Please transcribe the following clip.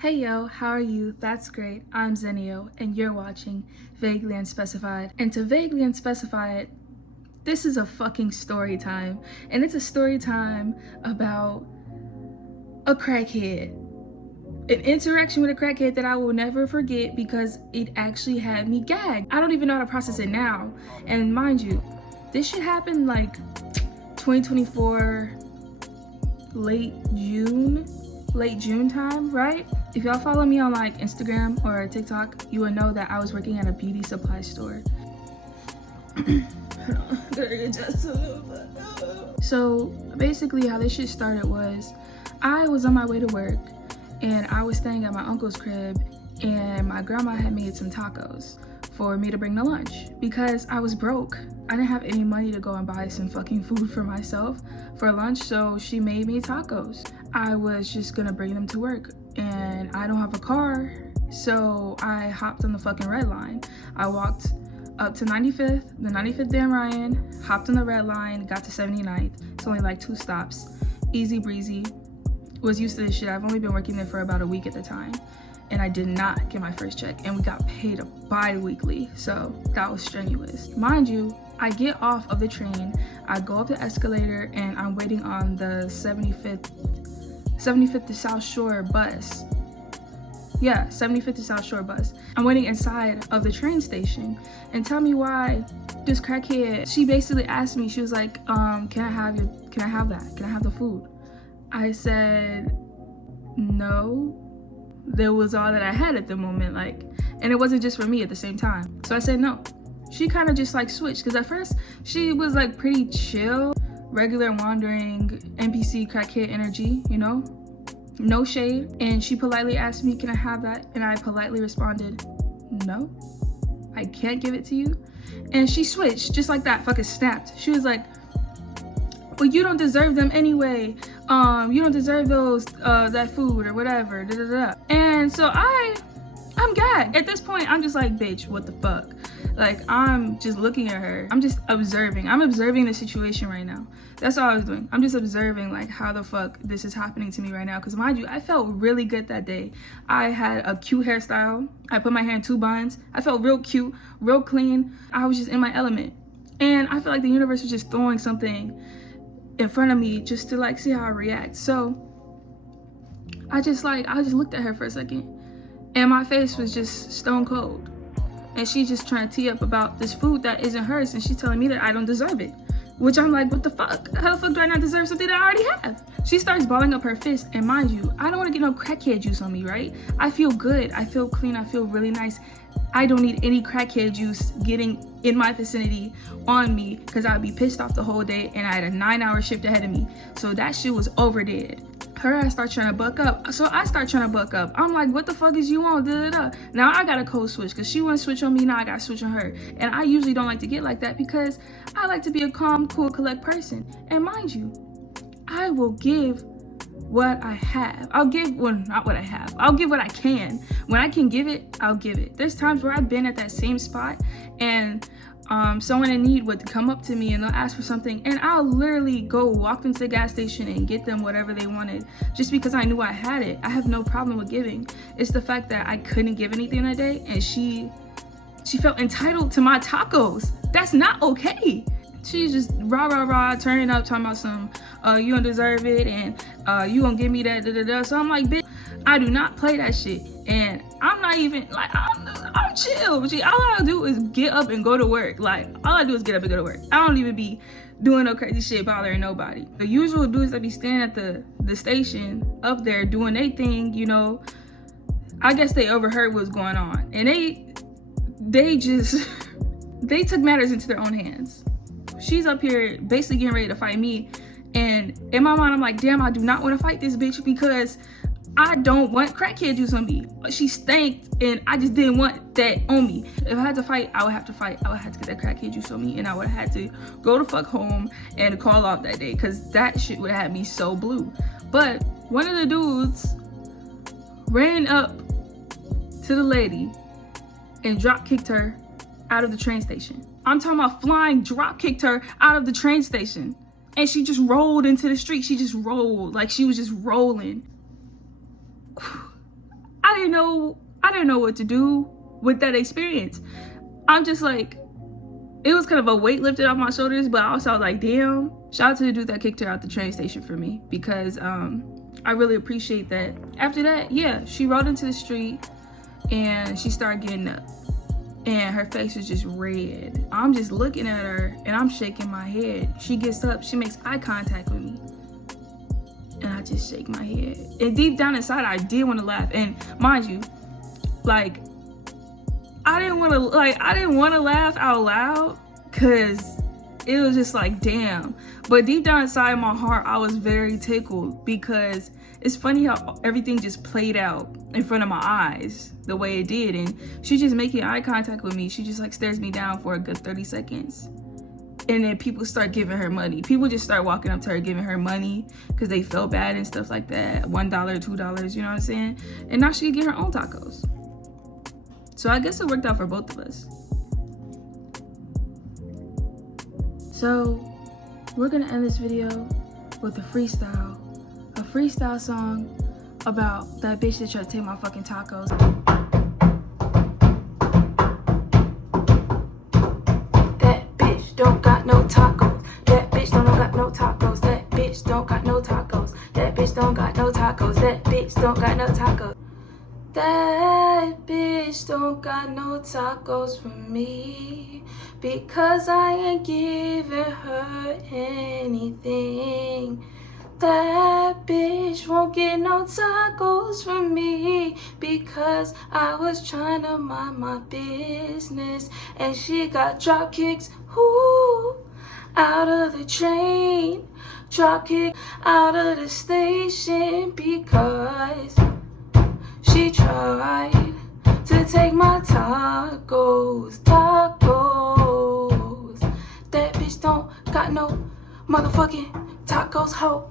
Hey yo, how are you? That's great. I'm Zenio, and you're watching Vaguely Unspecified. And to Vaguely Unspecified, this is a fucking story time. And it's a story time about a crackhead. An interaction with a crackhead that I will never forget because it actually had me gagged. I don't even know how to process it now. And mind you, this shit happened like 2024, late June time, right? If y'all follow me on like Instagram or TikTok, you would know that I was working at a beauty supply store. So basically how this shit started was I was on my way to work and I was staying at my uncle's crib and my grandma had made some tacos for me to bring to lunch because I was broke. I didn't have any money to go and buy some fucking food for myself for lunch, so she made me tacos. I was just gonna bring them to work and I don't have a car, so I hopped on the fucking red line. I walked up to 95th, the 95th Dan Ryan, hopped on the red line, got to 79th. It's only like 2 stops. Easy breezy. Was used to this shit. I've only been working there for about a week at the time. And I did not get my first check, and we got paid bi-weekly, so that was strenuous. Mind you, I get off of the train, I go up the escalator, and I'm waiting on the 75th to South Shore bus. Yeah, 75th to South Shore bus. I'm waiting inside of the train station, and tell me why this crackhead, she basically asked me, she was like, can I have that? Can I have the food? I said, no. That was all that I had at the moment, like, and it wasn't just for me at the same time. So I said no. She kind of just like switched, because at first she was like pretty chill, regular wandering NPC crackhead energy, you know, no shade. And she politely asked me, can I have that? And I politely responded, no, I can't give it to you. And she switched just like that, fucking snapped. She was like, well, you don't deserve them anyway. You don't deserve those, that food or whatever, da da da. And so I'm gagged. At this point, I'm just like, bitch, what the fuck? Like, I'm just looking at her. I'm just observing. I'm observing the situation right now. That's all I was doing. I'm just observing, like, how the fuck this is happening to me right now. Because mind you, I felt really good that day. I had a cute hairstyle. I put my hair in 2 buns. I felt real cute, real clean. I was just in my element. And I feel like the universe was just throwing something in front of me just to like see how I react. So I just looked at her for a second and my face was just stone cold. And she's just trying to tee up about this food that isn't hers, and she's telling me that I don't deserve it. Which I'm like, what the fuck? How the fuck do I not deserve something that I already have? She starts balling up her fist, and mind you, I don't want to get no crackhead juice on me, right? I feel good, I feel clean, I feel really nice. I don't need any crackhead juice getting in my vicinity on me, because I'd be pissed off the whole day and I had a 9-hour shift ahead of me. So that shit was overdid. Her ass start trying to buck up. So I start trying to buck up. I'm like, what the fuck is you on? Da, da, da. Now I got a code switch because she want to switch on me. Now I got to switch on her. And I usually don't like to get like that because I like to be a calm, cool, collect person. And mind you, I will give what I have. I'll give, well, not what I have. I'll give what I can. When I can give it, I'll give it. There's times where I've been at that same spot and someone in need would come up to me and they'll ask for something, and I'll literally go walk into the gas station and get them whatever they wanted just because I knew I had it. I have no problem with giving. It's the fact that I couldn't give anything that day, and she felt entitled to my tacos. That's not okay. She's just rah, turning up, talking about some, you don't deserve it, and you gonna give me that, da da da. So I'm like, bitch, I do not play that shit. And I'm not even, like, I'm chill. All I do is get up and go to work. Like, all I do is get up and go to work. I don't even be doing no crazy shit, bothering nobody. The usual dudes that be standing at the station up there doing their thing, you know, I guess they overheard what's going on. And they just, they took matters into their own hands. She's up here basically getting ready to fight me, and in my mind I'm like, damn, I do not want to fight this bitch because I don't want crackhead juice on me. She stank and I just didn't want that on me. If I had to fight, I would have to fight. I would have to get that crackhead juice on me, and I would have had to go the fuck home and call off that day because that shit would have had me so blue. But one of the dudes ran up to the lady and drop kicked her out of the train station. I'm talking about flying drop kicked her out of the train station. And she just rolled into the street. She just rolled, like she was just rolling. didn't know what to do with that experience. I'm just like, it was kind of a weight lifted off my shoulders, but also I was like, damn. Shout out to the dude that kicked her out the train station for me, because I really appreciate that. After that, yeah, she rode into the street and she started getting up, and her face was just red. I'm just looking at her and I'm shaking my head. She gets up, she makes eye contact with me, and I just shake my head. And deep down inside, I did want to laugh. And mind you, like, I didn't want to laugh out loud, because it was just like, damn. But deep down inside my heart, I was very tickled, because it's funny how everything just played out in front of my eyes the way it did. And she just making eye contact with me. She just like stares me down for a good 30 seconds. And then people start giving her money. People just start walking up to her, giving her money because they felt bad and stuff like that. $1, $2, you know what I'm saying? And now she can get her own tacos. So I guess it worked out for both of us. So we're gonna end this video with a freestyle song about that bitch that tried to take my fucking tacos. That bitch don't got no tacos. That bitch don't got no tacos. That bitch don't got no tacos. That bitch don't got no tacos. That bitch don't got no tacos. That bitch don't got no tacos for me, because I ain't giving her anything. That bitch won't get no tacos from me, because I was trying to mind my business, and she got drop kicks, ooh, out of the train, drop kick out of the station, because she tried to take my tacos. That bitch don't got no motherfucking tacos, ho.